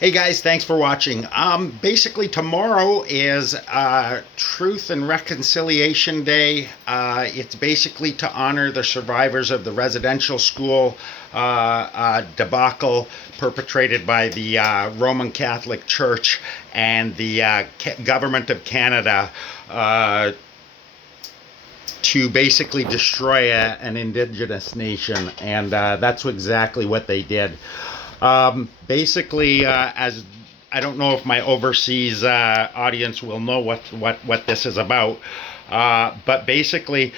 Hey guys, thanks for watching. Basically, tomorrow is Truth and Reconciliation Day. It's basically to honor the survivors of the residential school debacle perpetrated by the Roman Catholic Church and the government of Canada to basically destroy an indigenous nation. And that's exactly what they did. Basically, as I don't know if my overseas audience will know what this is about, but basically,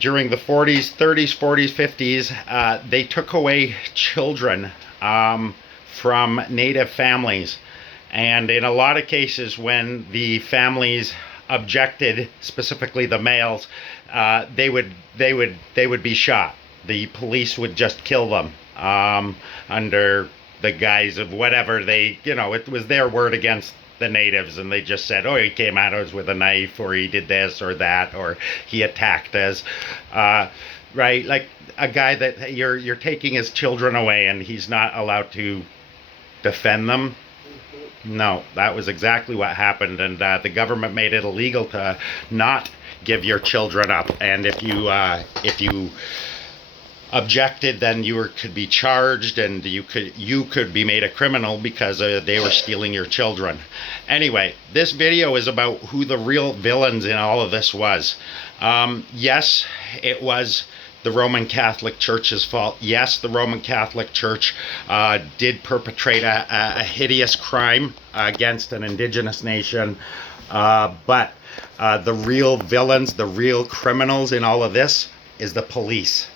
during the 40s, 30s, 40s, 50s, they took away children from Native families, and in a lot of cases, when the families objected, specifically the males, they would be shot. The police would just kill them under the guise of whatever it was their word against the natives, and they just said, oh, he came at us with a knife, or he did this or that, or he attacked us. Right, like a guy that you're taking his children away and he's not allowed to defend them. No, that was exactly what happened, and the government made it illegal to not give your children up. And if you objected, then could be charged, and you could be made a criminal because they were stealing your children. Anyway, this video is about who the real villains in all of this was. Yes, it was the Roman Catholic Church's fault. Yes, the Roman Catholic Church did perpetrate a hideous crime against an indigenous nation, but the real villains, the real criminals in all of this is the police.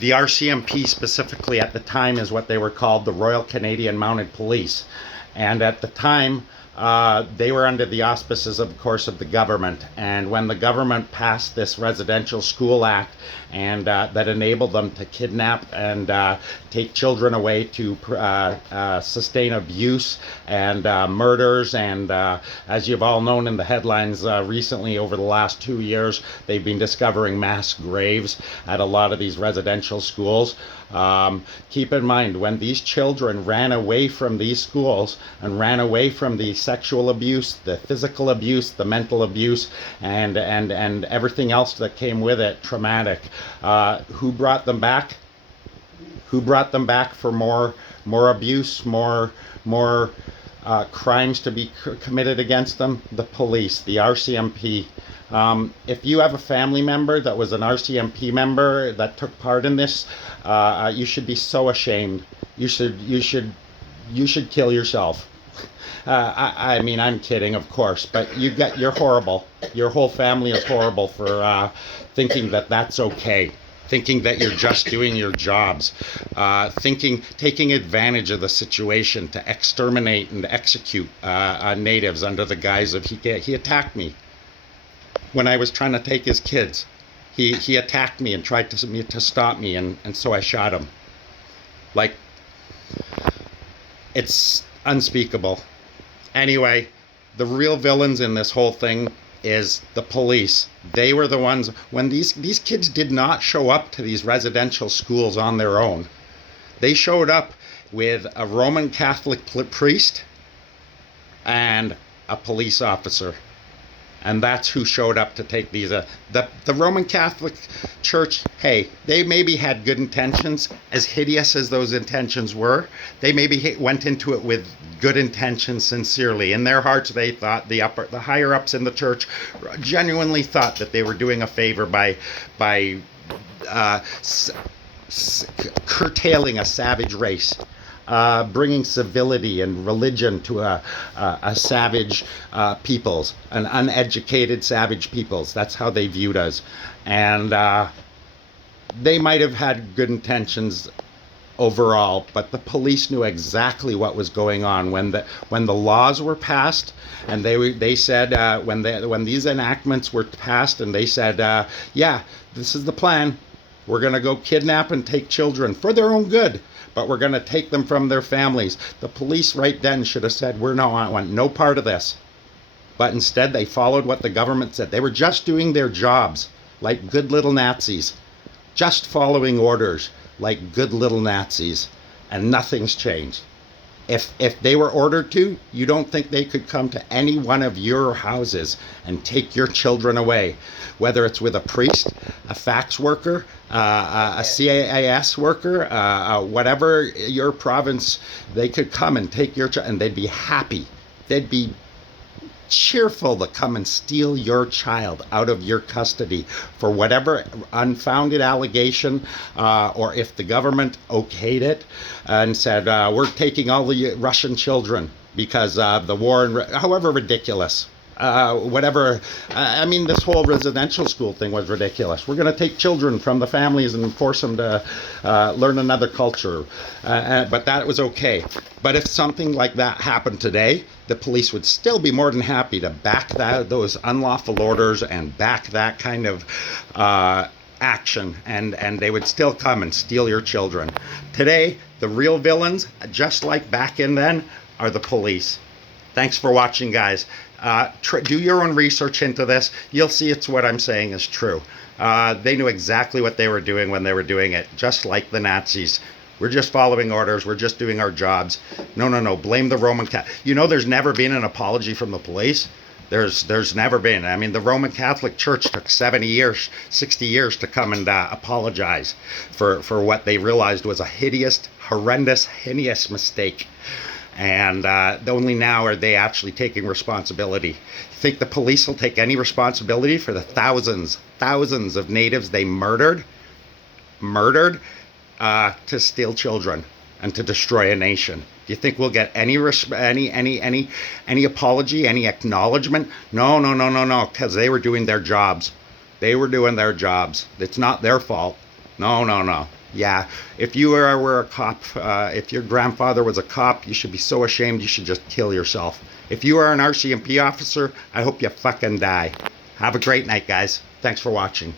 The RCMP specifically at the time is what they were called, the Royal Canadian Mounted Police. And at the time, they were under the auspices, of course, of the government. And when the government passed this Residential School Act, and that enabled them to kidnap and take children away to sustain abuse and murders, and as you've all known in the headlines recently over the last 2 years, they've been discovering mass graves at a lot of these residential schools. Keep in mind, when these children ran away from these schools and ran away from the sexual abuse, the physical abuse, the mental abuse, and everything else that came with it, traumatic, who brought them back? Who brought them back for more abuse, more crimes to be committed against them? The police, the RCMP. If you have a family member that was an RCMP member that took part in this, you should be so ashamed. You should kill yourself. I mean, I'm kidding, of course, but you're horrible. Your whole family is horrible for thinking that that's okay. Thinking that you're just doing your jobs, taking advantage of the situation to exterminate and execute natives under the guise of he attacked me when I was trying to take his kids. He attacked me and tried to stop me, and so I shot him. Like, it's unspeakable. Anyway, the real villains in this whole thing is the police. They were the ones, when these kids did not show up to these residential schools on their own. They showed up with a Roman Catholic priest and a police officer. And that's who showed up to take these. The Roman Catholic Church, hey, they maybe had good intentions. As hideous as those intentions were, they maybe went into it with good intentions, sincerely. In their hearts, they thought, the higher ups in the church genuinely thought that they were doing a favor by curtailing a savage race. Bringing civility and religion to a savage peoples, an uneducated savage peoples. That's how they viewed us. And they might have had good intentions overall, but the police knew exactly what was going on when the laws were passed, and they said when these enactments were passed, and they said, yeah, this is the plan. We're going to go kidnap and take children for their own good, but we're going to take them from their families. The police right then should have said, we want no part of this. But instead, they followed what the government said. They were just doing their jobs like good little Nazis, just following orders like good little Nazis, and nothing's changed. If they were ordered to, you don't think they could come to any one of your houses and take your children away, whether it's with a priest, a fax worker, a CAS worker, whatever your province, they could come and take your child, and they'd be happy. They'd be cheerful to come and steal your child out of your custody for whatever unfounded allegation, or if the government okayed it and said, we're taking all the Russian children because of the war, and however ridiculous. Whatever. I mean, this whole residential school thing was ridiculous. We're going to take children from the families and force them to learn another culture. But that was okay. But if something like that happened today, the police would still be more than happy to back those unlawful orders and back that kind of action, and they would still come and steal your children. Today, the real villains, just like back in then, are the police. Thanks for watching, guys. Do your own research into this. You'll see it's what I'm saying is true. They knew exactly what they were doing when they were doing it, just like the Nazis. We're just following orders. We're just doing our jobs. No. Blame the Roman Catholic. You know, there's never been an apology from the police. There's never been. I mean, the Roman Catholic Church took 70 years, 60 years to come and apologize for what they realized was a hideous, horrendous, heinous mistake. And only now are they actually taking responsibility. You think the police will take any responsibility for the thousands of natives they murdered to steal children and to destroy a nation? Do you think we'll get any apology, any acknowledgement? No, because they were doing their jobs. They were doing their jobs. It's not their fault. No. Yeah, if you were a cop, if your grandfather was a cop, you should be so ashamed you should just kill yourself. If you are an RCMP officer, I hope you fucking die. Have a great night, guys. Thanks for watching.